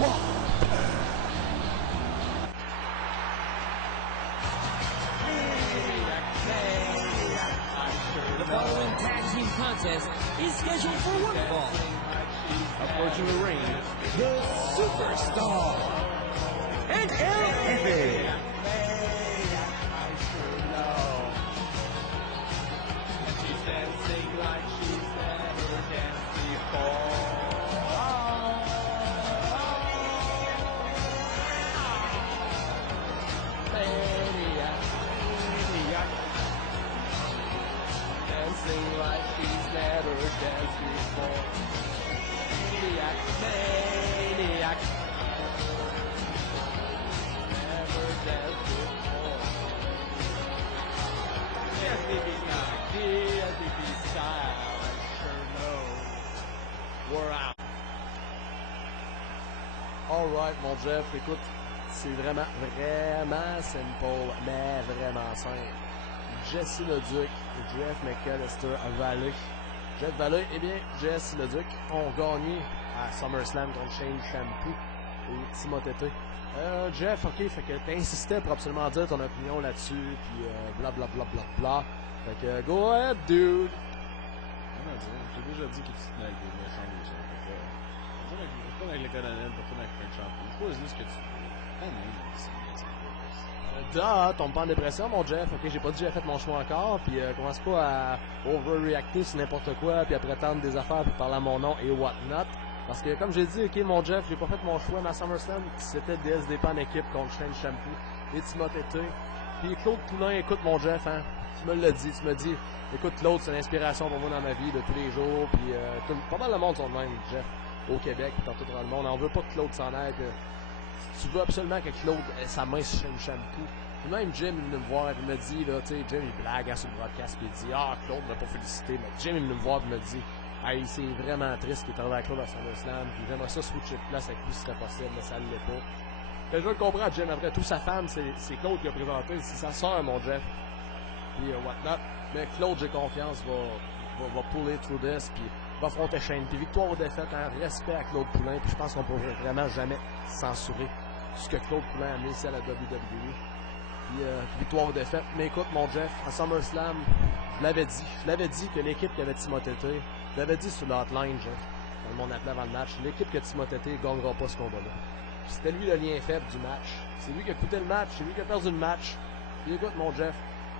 The following tag team contest is scheduled for one fall. Approaching the ring, the Superstar and LA. She's dancing like she's never danced before. Dancing like she's never danced before. Maniac, maniac. Never danced before. DSDP style, I sure know. We're out. Alright, mon Jeff, écoute, c'est vraiment simple, mais vraiment simple. Jesse Leduc, Jeff McAllister Valley. Jeff Valley, eh bien, Jesse Leduc ont gagné à SummerSlam contre Shane Shampoo et Timothée. Jeff, ok, fait que t'insistais pour absolument dire ton opinion là-dessus, puis blablabla. Fait que, go ahead, dude! J'ai déjà dit qu'il te tenait avec des méchants méchants. Pas avec le colonel, pas avec Frank Shampoo. Choisis ce que tu veux. Tombe pas en dépression, mon Jeff. Ok, j'ai pas dit que j'ai fait mon choix encore. Puis commence pas à overreacter sur n'importe quoi. Puis à prétendre des affaires pour parler à mon nom et whatnot. Parce que comme j'ai dit, ok, mon Jeff, j'ai pas fait mon choix. Ma SummerSlam, c'était DSDP en équipe contre Shane Shampoo et Timothée. Puis Claude Poulain, écoute mon Jeff, hein. Tu me l'as dit, tu m'as dit, écoute Claude, c'est une inspiration pour moi dans ma vie de tous les jours. Puis pas mal de monde sont de même, Jeff, au Québec, puis partout dans le monde. On veut pas que Claude s'en aille. Tu veux absolument que Claude ait sa main sur Shane Shampoo. Puis même Jim, il venait me voir, il me dit, là, tu sais, Jim, il blague sur le broadcast, puis il dit, Claude m'a pas félicité. Mais Jim, il venait me voir, puis il me dit, hey, c'est vraiment triste qu'il est arrivé à Claude à SummerSlam, puis j'aimerais ça switcher de place avec lui si c'était possible, mais ça ne l'est pas. Puis je le comprends, Jim, après tout, sa femme, c'est Claude qui a présenté, c'est sa soeur, mon Jeff. Puis whatnot. Mais Claude, j'ai confiance, va puller through this, puis va affronter Shane. Puis victoire ou défaite, hein, respect à Claude Poulain, puis je pense qu'on pourrait vraiment jamais censurer ce que Claude Poulain a mis ici à la WWE. Puis victoire ou défaite. Mais écoute, mon Jeff, à SummerSlam, je l'avais dit que l'équipe qui avait Timothée, je l'avais dit sur l'hotline, Jeff, dans mon appel avant le match, l'équipe que Timothée ne gagnera pas ce combat-là. C'était lui le lien faible du match. C'est lui qui a coûté le match, c'est lui qui a perdu le match. Puis écoute, mon Jeff,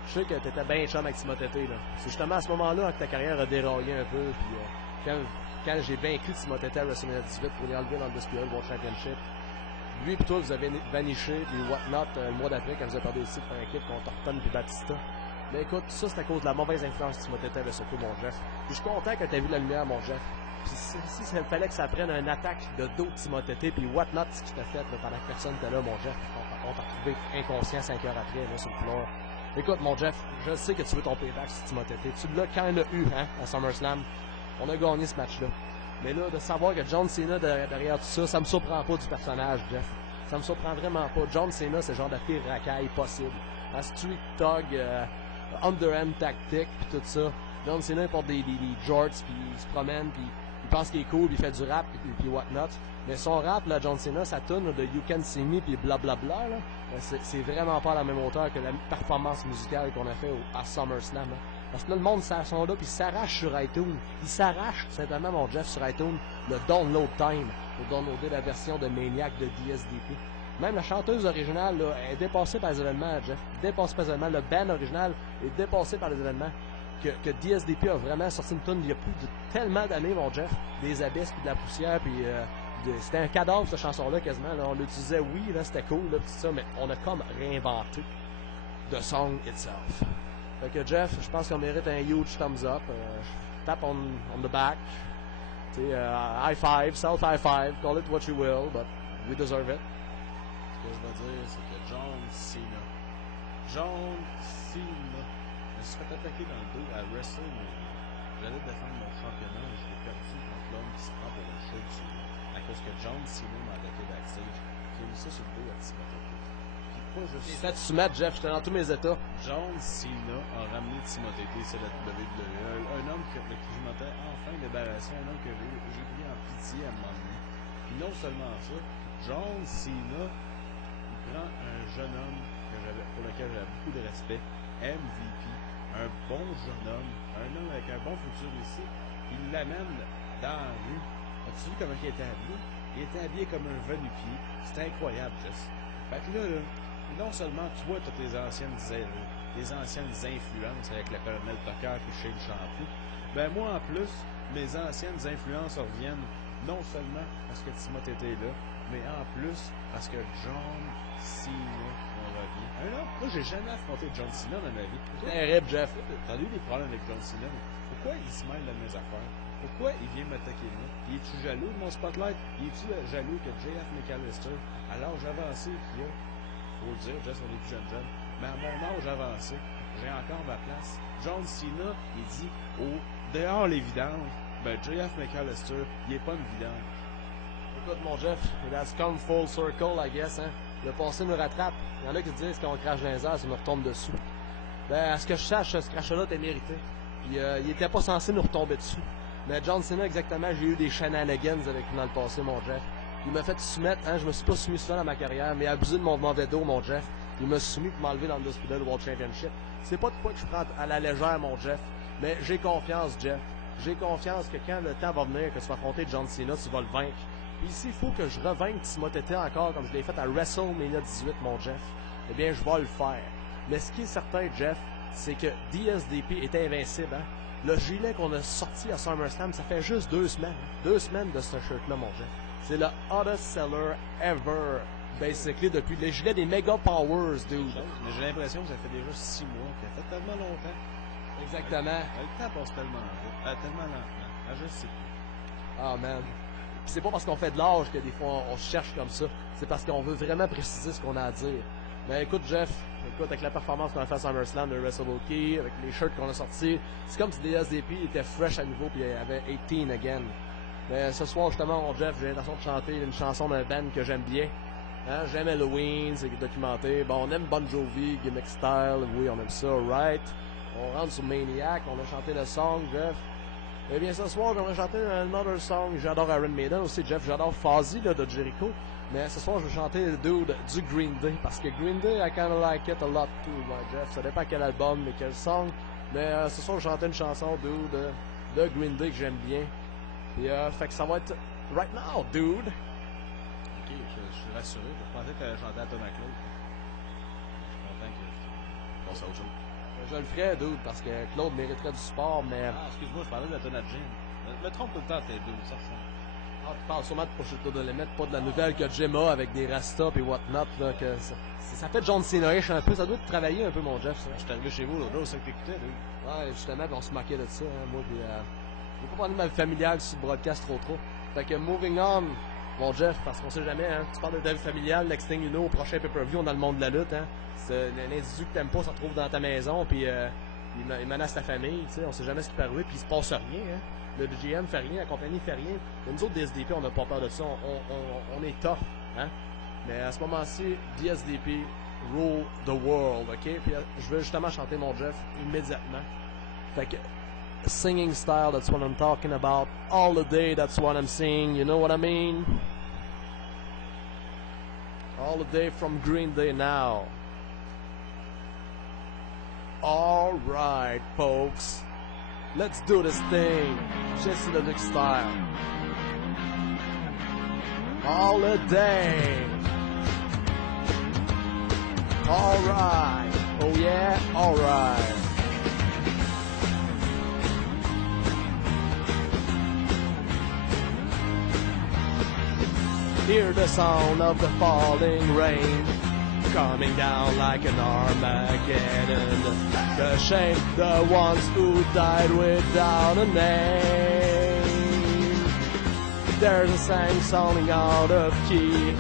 je sais que t'étais bien chum avec Timothée, là. C'est justement à ce moment-là que ta carrière a déraillé un peu, puis quand j'ai vaincu Timothée à WrestleMania 18 pour les enlever dans le WSPL World Championship, lui et toi, vous avez vaniché les whatnot le mois d'après quand vous avez perdu le titre par équipe contre Orton et Batista. Mais écoute, ça c'est à cause de la mauvaise influence que Timothée avait sur toi, mon Jeff. Puis je suis content que tu aies vu la lumière, mon Jeff. Puis si ça fallait que ça prenne une attaque de dos de Timothée, puis whatnot ce qui t'a fait là, pendant que personne n'était là, mon Jeff, on t'a retrouvé inconscient 5 heures après là, sur le floor. Écoute, mon Jeff, je sais que tu veux ton payback sur Timothée. Tu l'as quand il a eu, hein, à SummerSlam. On a gagné ce match-là. Mais là, de savoir que John Cena derrière tout ça, ça me surprend pas du personnage, Jeff. Ça me surprend vraiment pas. John Cena, c'est le genre de pire racaille possible. Un street thug, underhand tactique, pis tout ça. John Cena, il porte des jorts, puis il se promène, puis il pense qu'il est cool, puis il fait du rap, puis whatnot. Mais son rap, là, John Cena, ça tourne de You Can See Me, puis blablabla, là. C'est vraiment pas à la même hauteur que la performance musicale qu'on a fait à SummerSlam, hein. Parce que là, le monde sont là, puis ils s'arrachent sur iTunes. Ils s'arrachent, simplement, mon Jeff, sur iTunes, le download time, pour downloader la version de Maniac de DSDP. Même la chanteuse originale, là, est dépassée par les événements, Jeff. Dépassée par les événements. Le band original est dépassé par les événements. Que DSDP a vraiment sorti une tune il y a plus de tellement d'années, mon Jeff. Des abysses, puis de la poussière, puis c'était un cadavre, cette chanson-là, quasiment. Là. On l'utilisait, oui, là, c'était cool, là, tout ça, mais on a comme réinventé the song itself. Fait que Jeff, je pense qu'on mérite un huge thumbs up. Tap on the back. High five, self high five, call it what you will, but we deserve it. Ce que je veux dire, c'est que John Cena, je me suis fait attaquer dans le dos à WrestleMania. J'allais défendre mon championnat et je l'ai perdu contre l'homme qui se prend pour un show dessus. À cause que John Cena m'a attaqué backstage. J'ai mis ça sur le dos à Timothée. Pas juste fait soumettre, Jeff, j'étais dans tous mes états. John Cena a ramené Timothée sur la WWE. Un homme que je m'étais enfin débarrassé, un homme que j'ai pris en pitié à un moment donné. Puis non seulement ça, John Cena, il prend un jeune homme pour lequel j'avais beaucoup de respect, MVP, un bon jeune homme, un homme avec un bon futur ici, puis il l'amène dans la rue. As-tu vu comment il était habillé? Il était habillé comme un venu-pied. C'était incroyable, Jess. Fait que là, non seulement toi, tu as tes anciennes influences avec le colonel Tucker et Shane Champloo, ben moi en plus, mes anciennes influences reviennent non seulement parce que Timothée était là, mais en plus parce que John Cena on revient. Moi j'ai jamais affronté John Cena dans ma vie. Terrible, Jeff. T'as eu des problèmes avec John Cena? Pourquoi il se mêle de mes affaires? Pourquoi il vient m'attaquer moi? Il est-tu jaloux de mon spotlight? Il est-tu jaloux que JF McAllister, à l'âge avancé qu'il a, faut le dire, Jess, on est plus jeune, mais à mon âge avancé, j'ai encore ma place. John Cena, il dit, dehors les vidanges, ben JF McAllister, il est pas une vidange. Écoute, mon Jeff, that's come full circle, I guess, hein. Le passé nous rattrape. Il y en a qui disent qu'on crache dans les airs, ça nous retombe dessus. Ben, à ce que je sache, ce crash-là était mérité. Puis, il était pas censé nous retomber dessus. Mais John Cena, exactement, j'ai eu des shenanigans avec lui dans le passé, mon Jeff. Il m'a fait soumettre, hein, je me suis pas soumis souvent dans ma carrière, mais abusé de mon mauvais dos, mon Jeff. Il m'a soumis pour m'enlever dans le Hospital World Championship. C'est pas de quoi que je prends à la légère, mon Jeff. Mais j'ai confiance, Jeff. J'ai confiance que quand le temps va venir, que tu vas affronter John Cena, tu vas le vaincre. Puis ici, il faut que je revainque Timothée encore, comme je l'ai fait à WrestleMania 18, mon Jeff. Eh bien, je vais le faire. Mais ce qui est certain, Jeff, c'est que DSDP était invincible, hein. Le gilet qu'on a sorti à SummerSlam, ça fait juste 2 semaines. 2 semaines de ce shirt-là, mon Jeff. C'est le hottest seller ever, basically, depuis les gilets des Mega Powers, dude. Mais j'ai l'impression que ça fait déjà 6 mois, qu'il a fait tellement longtemps. Exactement. Le temps passe tellement vite, tellement lentement. Je sais plus. Ah, man. Puis c'est pas parce qu'on fait de l'âge que des fois on se cherche comme ça. C'est parce qu'on veut vraiment préciser ce qu'on a à dire. Mais écoute, Jeff, avec la performance qu'on a fait à SummerSlam de WrestleMania, avec les shirts qu'on a sortis, c'est comme si DSDP était fresh à nouveau puis il avait 18 again. Mais ce soir, justement, mon Jeff, j'ai l'intention de chanter une chanson d'un band que j'aime bien. Hein, j'aime Halloween, c'est documenté. Bon, on aime Bon Jovi, Gimmick Style, oui, on aime ça, right? On rentre sur Maniac, on a chanté le song, Jeff. Eh bien, ce soir, j'aimerais chanter un autre song. J'adore Iron Maiden aussi, Jeff. J'adore Fuzzy, là, de Jericho. Mais ce soir, je vais chanter le dude du Green Day. Parce que Green Day, I kinda like it a lot too, my Jeff. Ça dépend quel album et quel song. Mais ce soir, je vais chanter une chanson, dude, de Green Day que j'aime bien. Et fait que ça va être right now, dude. Ok, je suis rassuré. Je pensais que tu allais chanter à Tona Claude. Je suis content que tu passes à autre chose. Je le ferais, dude, parce que Claude mériterait du support, mais... Ah, excuse-moi, je parlais de la Tona Jim. Je me trompe tout le temps, t'es deux, ça ressemble. Ah, tu parles sûrement de Prosciutto de Limit, pas de la nouvelle que Jim a avec des rastas et whatnot, là, que ça fait John Cena-ish un peu, ça doit te travailler un peu, mon Jeff, ça. Je suis arrivé chez vous l'autre jour, c'est que t'écoutais, dude. Ouais, justement, on se moquait de ça, hein, moi, puis je vais pas prendre ma vie familiale sur le broadcast trop. Fait que, moving on, mon Jeff, parce qu'on sait jamais, hein, tu parles de ta vie familiale, next thing you know, au prochain pay-per-view, dans le monde de la lutte, hein, c'est l'individu que t'aimes pas, ça se trouve dans ta maison, puis il menace ta famille, tu sais, on sait jamais ce qui peut arriver, puis il se passe rien, hein. Le GM fait rien, la compagnie fait rien. Mais nous autres, DSDP, on n'a pas peur de ça. On est tough, hein. Mais à ce moment-ci, DSDP rule the world, OK? Puis je veux justement chanter mon Jeff immédiatement. Fait que, singing style, that's what I'm talking about. All the day, that's what I'm singing. You know what I mean? All the day from Green Day now. All right, folks. Let's do this thing, Jesse the Duke style. All the day. Alright. Oh yeah, alright. Hear the sound of the falling rain, coming down like an Armageddon. The shame, the ones who died without a name. There's a song sounding out of key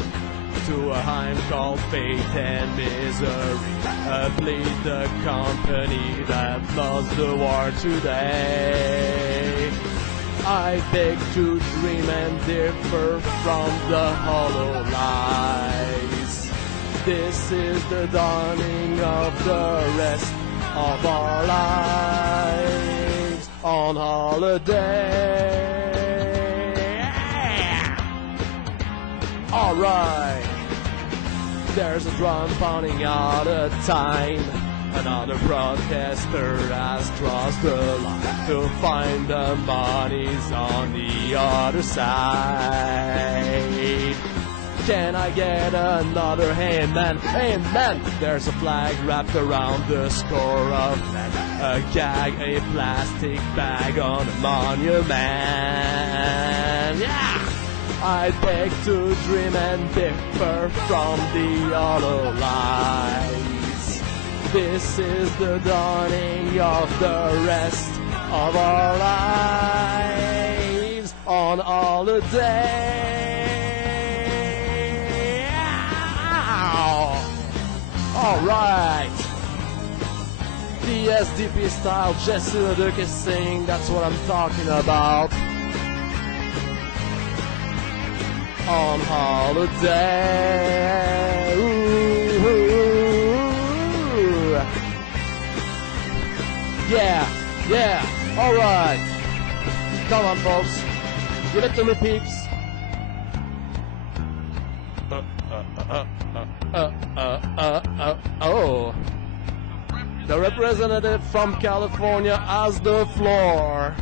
to a hymn called Faith and Misery. Plead the company that lost the war today. I beg to dream and differ from the hollow lies. This is the dawning of the rest of our lives on holiday. Alright. There's a drum pounding out of time. Another broadcaster has crossed the line to find the monies on the other side. Can I get another amen? Amen. There's a flag wrapped around the score of men. A gag, a plastic bag on a monument. Yeah! I beg to dream and differ from the other lies. This is the dawning of the rest of our lives on holiday. Alright. The SDP style, Jesse LeDuc is singing, that's what I'm talking about. On holiday. Ooh, ooh. Yeah, yeah, alright. Come on, folks. Give it to me, peeps. Oh. The representative from California has the floor.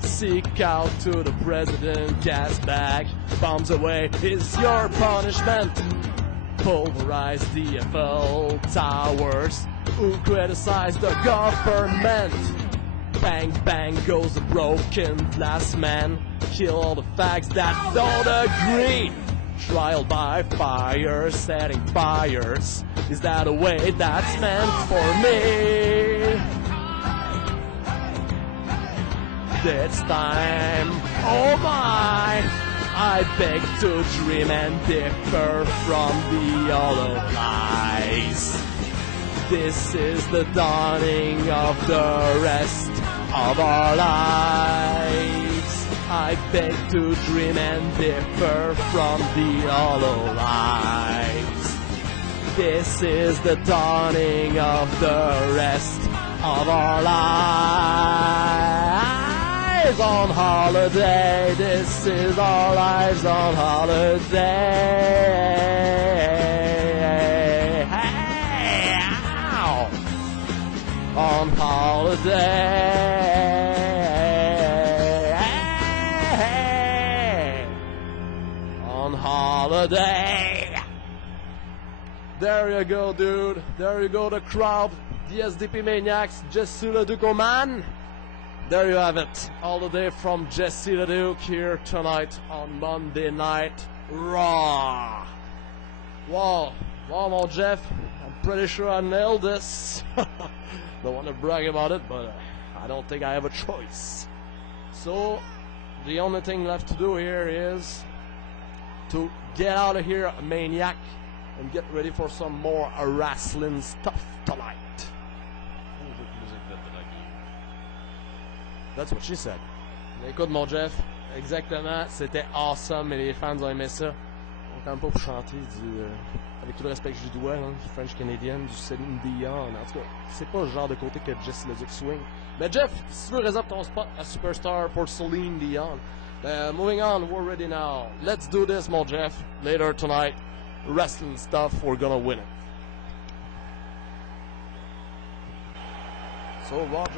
Seek out to the president, gas bag, bombs away is your punishment. Pulverize the Eiffel Towers, who criticize the government. Bang, bang goes the broken glass man. Kill all the fags that don't agree. Trial by fire, setting fires. Is that a way that's meant for me? It's time, oh my, I beg to dream and differ from the other lies. This is the dawning of the rest of our lives. I beg to dream and differ from the other lives. This is the dawning of the rest of our lives on holiday. This is our lives on holiday. Hey, ow. On holiday. Hey, on holiday. There you go, dude. There you go, the crowd. The SDP Maniacs, Jesse LeDuc, man. There you have it. All the day from Jesse LeDuc here tonight on Monday Night Raw. Wow, mon Jeff. I'm pretty sure I nailed this. Don't want to brag about it, but I don't think I have a choice. So, the only thing left to do here is to get out of here, Maniac, and get ready for some more wrestling stuff tonight. That's what she said. Écoute, mon Jeff, exactement, c'était awesome, et les fans ont aimé ça. On est quand même pas pour chanter avec tout le respect que je lui dois, hein, du French Canadian, du Céline Dion. En tout cas, c'est pas le genre de côté que Jesse LeDuc swing. Mais Jeff, si tu veux réserver ton spot à Superstar pour Céline Dion, moving on, we're ready now. Let's do this, mon Jeff. Later tonight, wrestling stuff, we're gonna win it. So, Roger.